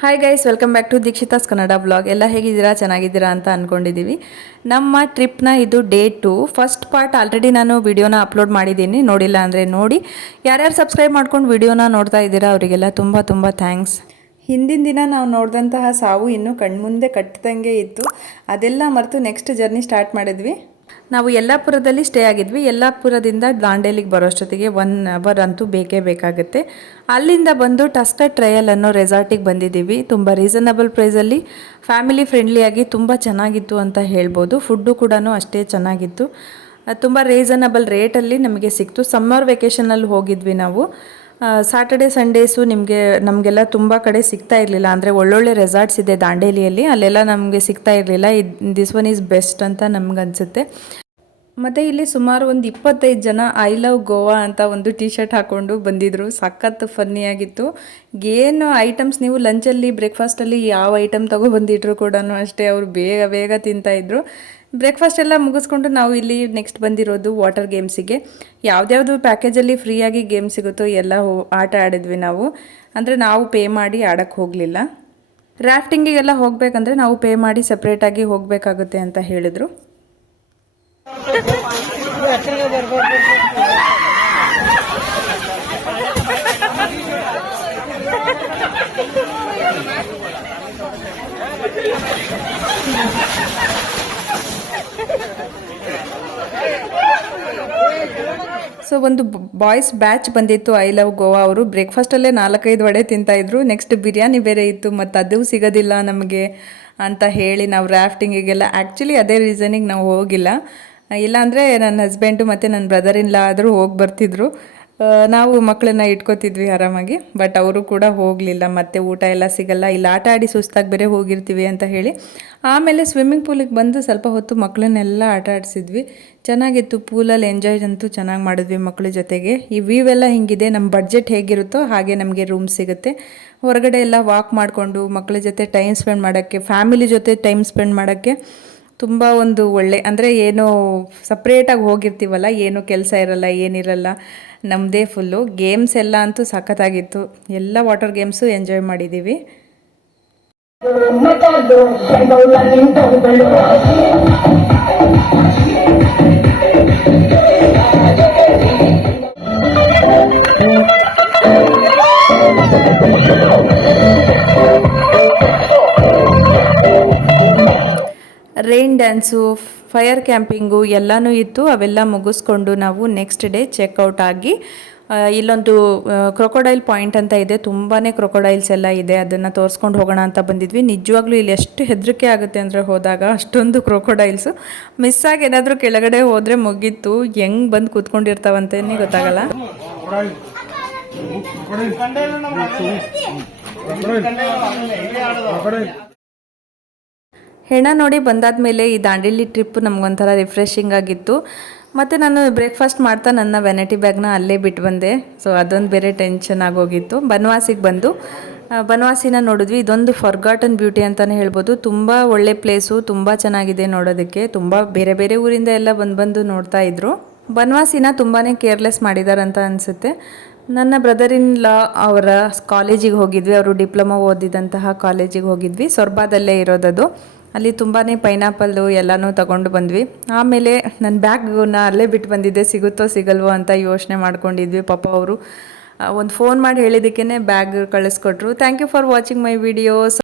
Hi guys, welcome back to Dikshita's Kannada blog. ಎಲ್ಲ ಹೇಗಿದ್ದೀರಾ, ಚೆನ್ನಾಗಿದ್ದೀರಾ ಅಂತ ಅಂದ್ಕೊಂಡಿದ್ದೀವಿ. ನಮ್ಮ ಟ್ರಿಪ್ನ ಇದು ಡೇ 2 ಫಸ್ಟ್ ಪಾರ್ಟ್ ಆಲ್ರೆಡಿ ನಾನು ವಿಡಿಯೋನ ಅಪ್ಲೋಡ್ ಮಾಡಿದ್ದೀನಿ. ನೋಡಿಲ್ಲ ಅಂದರೆ ನೋಡಿ. ಯಾರ್ಯಾರು ಸಬ್ಸ್ಕ್ರೈಬ್ ಮಾಡ್ಕೊಂಡು ವಿಡಿಯೋನ ನೋಡ್ತಾ ಇದ್ದೀರಾ ಅವರಿಗೆಲ್ಲ ತುಂಬ ತುಂಬ ಥ್ಯಾಂಕ್ಸ್. ಹಿಂದಿನ ದಿನ ನಾವು ನೋಡಿದಂತಹ ಸಾವು ಇನ್ನೂ ಕಣ್ಮುಂದೆ ಕಟ್ಟಿದಂಗೆ ಇತ್ತು. ಅದೆಲ್ಲ ಮರೆತು ನೆಕ್ಸ್ಟ್ ಜರ್ನಿ ಸ್ಟಾರ್ಟ್ ಮಾಡಿದ್ವಿ. ನಾವು ಯಲ್ಲಾಪುರದಲ್ಲಿ ಸ್ಟೇ ಆಗಿದ್ವಿ. ಯಲ್ಲಾಪುರದಿಂದ ದಾಂಡೇಲಿಗೆ ಬರೋಷ್ಟೊತ್ತಿಗೆ 1 ಅವರ್ ಅಂತೂ ಬೇಕೇ ಬೇಕಾಗುತ್ತೆ. ಅಲ್ಲಿಂದ ಬಂದು ಟಸ್ಕರ್ ಟ್ರಯಲ್ ಅನ್ನೋ ರೆಸಾರ್ಟಿಗೆ ಬಂದಿದ್ದೀವಿ. ತುಂಬ ರೀಸನಬಲ್ ಪ್ರೈಸಲ್ಲಿ ಫ್ಯಾಮಿಲಿ ಫ್ರೆಂಡ್ಲಿಯಾಗಿ ತುಂಬ ಚೆನ್ನಾಗಿತ್ತು ಅಂತ ಹೇಳ್ಬೋದು. ಫುಡ್ಡು ಕೂಡ ಅಷ್ಟೇ ಚೆನ್ನಾಗಿತ್ತು. ತುಂಬ ರೀಸನಬಲ್ ರೇಟಲ್ಲಿ ನಮಗೆ ಸಿಕ್ತು. ಸಮ್ಮರ್ ವೆಕೇಷನಲ್ಲಿ ಹೋಗಿದ್ವಿ ನಾವು. ಸ್ಯಾಟರ್ಡೆ ಸಂಡೇಸು ನಮಗೆಲ್ಲ ತುಂಬ ಕಡೆ ಸಿಗ್ತಾ ಇರಲಿಲ್ಲ. ಅಂದರೆ ಒಳ್ಳೊಳ್ಳೆ ರೆಸಾರ್ಟ್ಸ್ ಇದೆ ದಾಂಡೇಲಿಯಲ್ಲಿ, ಅಲ್ಲೆಲ್ಲ ನಮಗೆ ಸಿಗ್ತಾ ಇರಲಿಲ್ಲ. ದಿಸ್ ಒನ್ ಈಸ್ ಬೆಸ್ಟ್ ಅಂತ ನಮಗನ್ಸುತ್ತೆ. ಮತ್ತು ಇಲ್ಲಿ ಸುಮಾರು ಒಂದು 25 ಜನ ಐ ಲವ್ ಗೋವಾ ಅಂತ ಒಂದು ಟಿ ಶರ್ಟ್ ಹಾಕ್ಕೊಂಡು ಬಂದಿದ್ದರು. ಸಖತ್ ಫನ್ನಿಯಾಗಿತ್ತು. ಏನು ಐಟಮ್ಸ್ ನೀವು ಲಂಚಲ್ಲಿ ಬ್ರೇಕ್ಫಾಸ್ಟಲ್ಲಿ ಯಾವ ಐಟಮ್ ತೊಗೊಬಂದಿಟ್ರು ಕೂಡ ಅಷ್ಟೇ ಅವರು ಬೇಗ ಬೇಗ ತಿಂತಾಯಿದ್ರು. ಬ್ರೇಕ್ಫಾಸ್ಟ್ ಎಲ್ಲ ಮುಗಿಸ್ಕೊಂಡು ನಾವು ಇಲ್ಲಿ ನೆಕ್ಸ್ಟ್ ಬಂದಿರೋದು ವಾಟರ್ ಗೇಮ್ಸಿಗೆ. ಯಾವುದ್ಯಾವುದು ಪ್ಯಾಕೇಜಲ್ಲಿ ಫ್ರೀಯಾಗಿ ಗೇಮ್ ಸಿಗುತ್ತೋ ಎಲ್ಲ ಆಟ ಆಡಿದ್ವಿ ನಾವು. ಅಂದರೆ ನಾವು ಪೇ ಮಾಡಿ ಆಡೋಕ್ಕೆ ಹೋಗಲಿಲ್ಲ. ರಾಫ್ಟಿಂಗಿಗೆಲ್ಲ ಹೋಗಬೇಕಂದ್ರೆ ನಾವು ಪೇ ಮಾಡಿ ಸಪ್ರೇಟಾಗಿ ಹೋಗಬೇಕಾಗುತ್ತೆ ಅಂತ ಹೇಳಿದರು. ಸೊ ಒಂದು ಬಾಯ್ಸ್ ಬ್ಯಾಚ್ ಬಂದಿತ್ತು ಐ ಲವ್ ಗೋವಾ. ಅವರು ಬ್ರೇಕ್ಫಾಸ್ಟಲ್ಲೇ 4-5 ವಡೆ ತಿಂತಾಯಿದ್ರು. ನೆಕ್ಸ್ಟ್ ಬಿರಿಯಾನಿ ಬೇರೆ ಇತ್ತು, ಮತ್ತು ಅದು ಸಿಗೋದಿಲ್ಲ ನಮಗೆ ಅಂತ ಹೇಳಿ ನಾವು ರಾಫ್ಟಿಂಗಿಗೆಲ್ಲ ಆ್ಯಕ್ಚುಲಿ ಅದೇ ರೀಸನಿಗೆ ನಾವು ಹೋಗಿಲ್ಲ. ಇಲ್ಲಾಂದರೆ ನನ್ನ ಹಸ್ಬೆಂಡು ಮತ್ತು ನನ್ನ ಬ್ರದರ್ ಇನ್ ಲಾ ಆದರೂ ಹೋಗಿ ಬರ್ತಿದ್ರು. ನಾವು ಮಕ್ಕಳನ್ನ ಇಟ್ಕೋತಿದ್ವಿ ಆರಾಮಾಗಿ. ಬಟ್ ಅವರು ಕೂಡ ಹೋಗಲಿಲ್ಲ. ಮತ್ತು ಊಟ ಎಲ್ಲ ಸಿಗಲ್ಲ, ಇಲ್ಲಿ ಆಟ ಆಡಿ ಸುಸ್ತಾಗಿ ಬೇರೆ ಹೋಗಿರ್ತೀವಿ ಅಂತ ಹೇಳಿ. ಆಮೇಲೆ ಸ್ವಿಮ್ಮಿಂಗ್ ಪೂಲಿಗೆ ಬಂದು ಸ್ವಲ್ಪ ಹೊತ್ತು ಮಕ್ಕಳನ್ನೆಲ್ಲ ಆಟ ಆಡಿಸಿದ್ವಿ. ಚೆನ್ನಾಗಿತ್ತು. ಪೂಲಲ್ಲಿ ಎಂಜಾಯ್ ಅಂತೂ ಚೆನ್ನಾಗಿ ಮಾಡಿದ್ವಿ ಮಕ್ಕಳ ಜೊತೆಗೆ. ಈ ವ್ಯೂ ಎಲ್ಲ ಹಿಂಗಿದೆ. ನಮ್ಮ ಬಡ್ಜೆಟ್ ಹೇಗಿರುತ್ತೋ ಹಾಗೆ ನಮಗೆ ರೂಮ್ ಸಿಗುತ್ತೆ. ಹೊರಗಡೆ ಎಲ್ಲ ವಾಕ್ ಮಾಡಿಕೊಂಡು ಮಕ್ಕಳ ಜೊತೆ ಟೈಮ್ ಸ್ಪೆಂಡ್ ಮಾಡೋಕ್ಕೆ, ಫ್ಯಾಮಿಲಿ ಜೊತೆ ಟೈಮ್ ಸ್ಪೆಂಡ್ ಮಾಡೋಕ್ಕೆ ತುಂಬ ಒಂದು ಒಳ್ಳೆ, ಅಂದರೆ ಏನೋ ಸಪ್ರೇಟಾಗಿ ಹೋಗಿರ್ತೀವಲ್ಲ, ಏನೂ ಕೆಲಸ ಇರಲ್ಲ, ಏನಿರಲ್ಲ, ನಮ್ಮದೇ ಫುಲ್ಲು. ಗೇಮ್ಸ್ ಎಲ್ಲ ಅಂತೂ ಸಖತ್ತಾಗಿತ್ತು. ಎಲ್ಲ ವಾಟರ್ ಗೇಮ್ಸು ಎಂಜಾಯ್ ಮಾಡಿದ್ದೀವಿ. ರೈನ್ ಡ್ಯಾನ್ಸು, ಫೈರ್ ಕ್ಯಾಂಪಿಂಗು ಎಲ್ಲನೂ ಇತ್ತು. ಅವೆಲ್ಲ ಮುಗಿಸ್ಕೊಂಡು ನಾವು ನೆಕ್ಸ್ಟ್ ಡೇ ಚೆಕ್ಔಟ್ ಆಗಿ ಇಲ್ಲೊಂದು ಕ್ರೊಕೊಡೈಲ್ ಪಾಯಿಂಟ್ ಅಂತ ಇದೆ. ತುಂಬಾ ಕ್ರೊಕೊಡೈಲ್ಸ್ ಎಲ್ಲ ಇದೆ. ಅದನ್ನು ತೋರಿಸ್ಕೊಂಡು ಹೋಗೋಣ ಅಂತ ಬಂದಿದ್ವಿ. ನಿಜವಾಗ್ಲೂ ಇಲ್ಲಿ ಎಷ್ಟು ಹೆದರಿಕೆ ಆಗುತ್ತೆ ಅಂದರೆ ಹೋದಾಗ, ಅಷ್ಟೊಂದು ಕ್ರೊಕೊಡೈಲ್ಸು. ಮಿಸ್ ಆಗಿ ಏನಾದರೂ ಕೆಳಗಡೆ ಹೋದರೆ ಮುಗೀತು. ಹೆಂಗೆ ಬಂದು ಕೂತ್ಕೊಂಡಿರ್ತಾವಂತೇ ಗೊತ್ತಾಗಲ್ಲ. ಹೆಣ ನೋಡಿ ಬಂದಾದಮೇಲೆ ಈ ದಾಂಡೇಲಿ ಟ್ರಿಪ್ ನಮಗೊಂಥರ ರಿಫ್ರೆಶಿಂಗ್ ಆಗಿತ್ತು. ಮತ್ತು ನಾನು ಬ್ರೇಕ್ಫಾಸ್ಟ್ ಮಾಡ್ತಾ ನನ್ನ ವೆನೈಟಿ ಬ್ಯಾಗ್ನ ಅಲ್ಲೇ ಬಿಟ್ಟು ಬಂದೆ. ಸೊ ಅದೊಂದು ಬೇರೆ ಟೆನ್ಷನ್ ಆಗೋಗಿತ್ತು. ಬನವಾಸಿಗೆ ಬಂದು ಬನವಾಸಿನ ನೋಡಿದ್ವಿ. ಇದೊಂದು ಫಾರ್ಗಾಟನ್ ಬ್ಯೂಟಿ ಅಂತಲೇ ಹೇಳ್ಬೋದು. ತುಂಬ ಒಳ್ಳೆ ಪ್ಲೇಸು, ತುಂಬ ಚೆನ್ನಾಗಿದೆ ನೋಡೋದಕ್ಕೆ. ತುಂಬ ಬೇರೆ ಬೇರೆ ಊರಿಂದ ಎಲ್ಲ ಬಂದು ನೋಡ್ತಾ ಇದ್ರು. ಬನವಾಸಿನ ತುಂಬಾ ಕೇರ್ಲೆಸ್ ಮಾಡಿದಾರಂತ ಅನಿಸುತ್ತೆ. ನನ್ನ ಬ್ರದರ್ ಇನ್ ಲಾ ಅವರ ಕಾಲೇಜಿಗೆ ಹೋಗಿದ್ವಿ. ಅವರು ಡಿಪ್ಲೊಮಾ ಓದಿದಂತಹ ಕಾಲೇಜಿಗೆ ಹೋಗಿದ್ವಿ. ಸೊರ್ಬಾದಲ್ಲೇ ಇರೋದದು. ಅಲ್ಲಿ ತುಂಬಾ ಪೈನಾಪಲ್ಲು ಎಲ್ಲನೂ ತಗೊಂಡು ಬಂದ್ವಿ. ಆಮೇಲೆ ನನ್ನ ಬ್ಯಾಗ್ನ ಅಲ್ಲೇ ಬಿಟ್ಟು ಬಂದಿದ್ದೆ, ಸಿಗುತ್ತೋ ಸಿಗಲ್ವೋ ಅಂತ ಯೋಚನೆ ಮಾಡ್ಕೊಂಡಿದ್ವಿ. ಪಾಪ ಅವರು ಒಂದು ಫೋನ್ ಮಾಡಿ ಹೇಳಿದ್ದಕ್ಕೇ ಬ್ಯಾಗ್ ಕಳಿಸ್ಕೊಟ್ರು. Thank you for watching my videos.